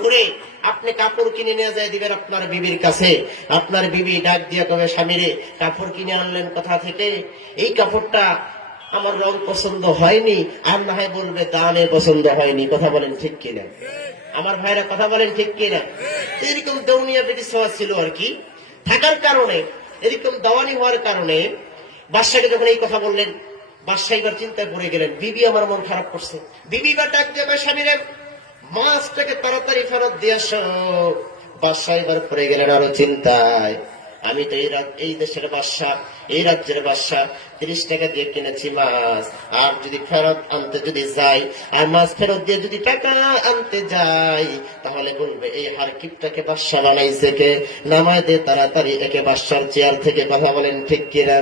ঘুরে আপনি কাপড় কিনে নিয়ে যায় দিবেন আপনার বিবির কাছে। আপনার বিবি ডাক দিয়ে কবে, স্বামীরে, কাপড় কিনে আনলেন কোথা থেকে? এই কাপড়টা আমার রং পছন্দ হয়নি, আর না হয় বলবে দামে পছন্দ হয়নি। কথা বলেন ঠিক কিনা? আমার ভাইরা কথা বলেন ঠিক কিনা? এরকম দৌনিয়া ব্রিটিশ হওয়া ছিল আর কি। থাকার কারণে, এরকম দাওয়ানি হওয়ার কারণে বাদশাকে যখন এই কথা বললেন, বাদশাহ এবার চিন্তায় পড়ে গেলেন, বিবি আমার মন খারাপ করছে। বিবি বা ডাক দেবে স্বামীরে মাছটাকে তাড়াতাড়ি ফেরত দিয়ে আসো। বাদশাহ এবার পড়ে গেলেন আরও চিন্তায়। আমি তো এই এই দেশের বাদশাহ এই রাজ্যের বাদশাহ তিরিশ টাকা দিয়ে কিনেছি মাছ। আর যদি ফেরত আনতে যদি যাই, আর মাছ ফেরত দিয়ে যদি টাকা আনতে যাই, তাহলে বলবে, এই হারকিপটাকে বাদশাহ বানাইছে কে? নামায় দে তাড়াতাড়ি একে বাদশার চেয়ার থেকে কথা বলেন, ঠিক কিনা?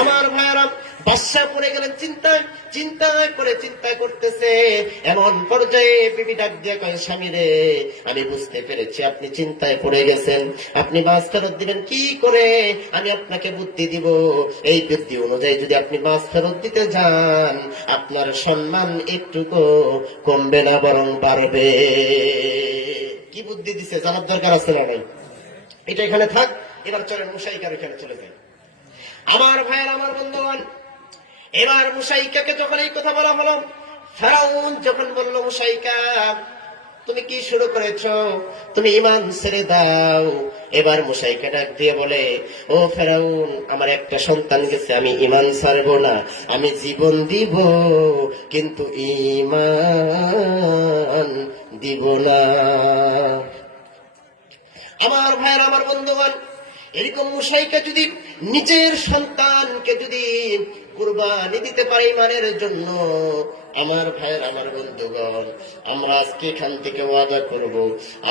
আমার ভাইয়ারা বাদশাহ পড়ে গেলেন, চিন্তায় চিন্তায় করে চিন্তা করতেছে। এমন পর্যায়ে বিবি ডাক দিয়ে কয়, স্বামী রে, আমি বুঝতে পেরেছি, আপনি চিন্তায় পড়ে গেছেন। আপনি মাছ ফেরত দিবেন কি করে? আমি আপনাকে বুদ্ধি দিব। এই বুদ্ধি অনুযায়ী যদি আপনি মাছ ফেরত দিতে যান, আপনার সম্মান একটুকু কমবে না, বরং বাড়বে। কি বুদ্ধি দিছে, জানার দরকার আছে না ভাই এটা এখানে থাক, এবার চলেন মুসাইকার এখানে চলে যায় আমার ভাইয়ের, আমার বন্ধুগণ এবার মুসাইকাকে যখন এই কথা বলা হলো, ফেরাউন যখন বলল মুসাইকা তুমি কি শুরু করেছ? তুমি ইমান ছেড়ে দাও। এবার মুসাইকা ডাক দিয়ে বলে, ও ফেরাউন, আমার একটা সন্তান গেছে, আমি ইমান ছাড়বো না, আমি জীবন দিব, কিন্তু ইমান দিব না। আমার ভাইয়ের, আমার বন্ধুগণ এরকম মুসাইকা যদি নিজের সন্তানকে যদি কুরবানি দিতে পারে ইমানের জন্য, আমার ভাইয়ের, আমার বন্ধুগণ, আমরা আজকে এখান থেকে ওয়াদা করব,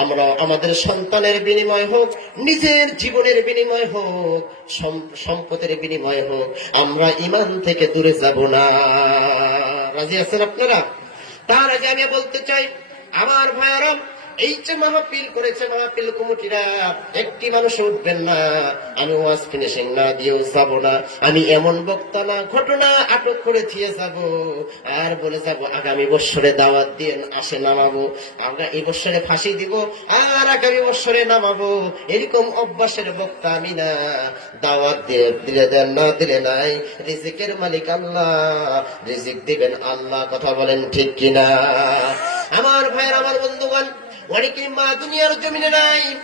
আমরা আমাদের সন্তানের বিনিময় হোক, নিজের জীবনের বিনিময় হোক সম্পদের বিনিময় হোক, আমরা ইমান থেকে দূরে যাব না। রাজি আছেন আপনারা? তার আগে আমি বলতে চাই, আমার ভাইয়ারা এই যে মাহফিল করেছে মাহফিল কমিটিরা, একটি মানুষ উঠবেন না, আমি ওয়াজ ফিনিশিং না, দিয়েও যাব না। আমি এমন বক্তা না, ঘটনা আটক করে থিয়ে যাব। আর বলে যাব, আগামী বছরে দাওয়াত দিয়ে আসে নামাবো। আমরা এই বছরে ফাঁসি দিব, আর আগামী বছরে নামাবো। এরকম অভ্যাসের বক্তা আমি না। দাওয়াত দিয়ে দিলে দেন, না দিলে নাই। রিজিকের মালিক আল্লাহ। রিজিক দিবেন আল্লাহ, কথা বলেন ঠিক কিনা? আমার ভাইয়ের, আমার বন্ধুগণ মা দুনিয়ার জমিনে নাই?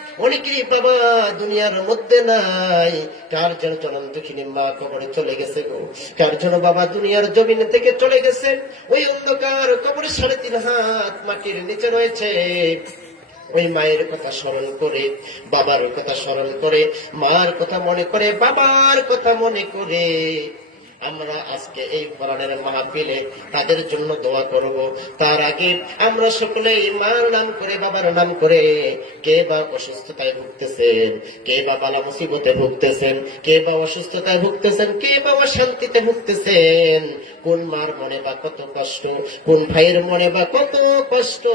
বাবা দুনিয়ার মধ্যে নাই? কার যেন দুঃখিনী মা কবরে চলে গেছে গো? কার জন্য বাবা দুনিয়ার জমিনে থেকে চলে গেছে? ওই অন্ধকার কবরে সাড়ে তিন হাত মাটির নিচে রয়েছে। ওই মায়ের কথা স্মরণ করে, বাবার কথা স্মরণ করে, মার কথা মনে করে, বাবার কথা মনে করে। আমরা আজকে এই কোরআনের মাহফিলে তাদের জন্য দোয়া করব। তার আগে আমরা সকলেই মার নাম করে, বাবার নাম করে কে বা অসুস্থতায় ভুগতেছেন, কে বা বালা মুসিবতে ভুগতেছেন, কে বা অসুস্থতায় ভুগতেছেন, কে বা অশান্তিতে ভুগতেছেন, কোন মার মনে বা কত কষ্ট, কোন ভাইয়ের মনে বা কত কষ্ট,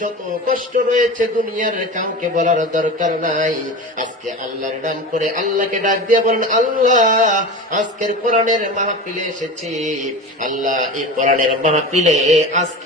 যত কষ্ট রয়েছে দুনিয়ার কাউকে বলার দরকার নাই। আজকে আল্লাহর নাম করে আল্লাহকে ডাক দিয়ে বলেন, আল্লাহ, আজকের কোরআনের মাহফিলে এসেছি। আল্লাহ এই কোরআনের মাহফিলে আজকে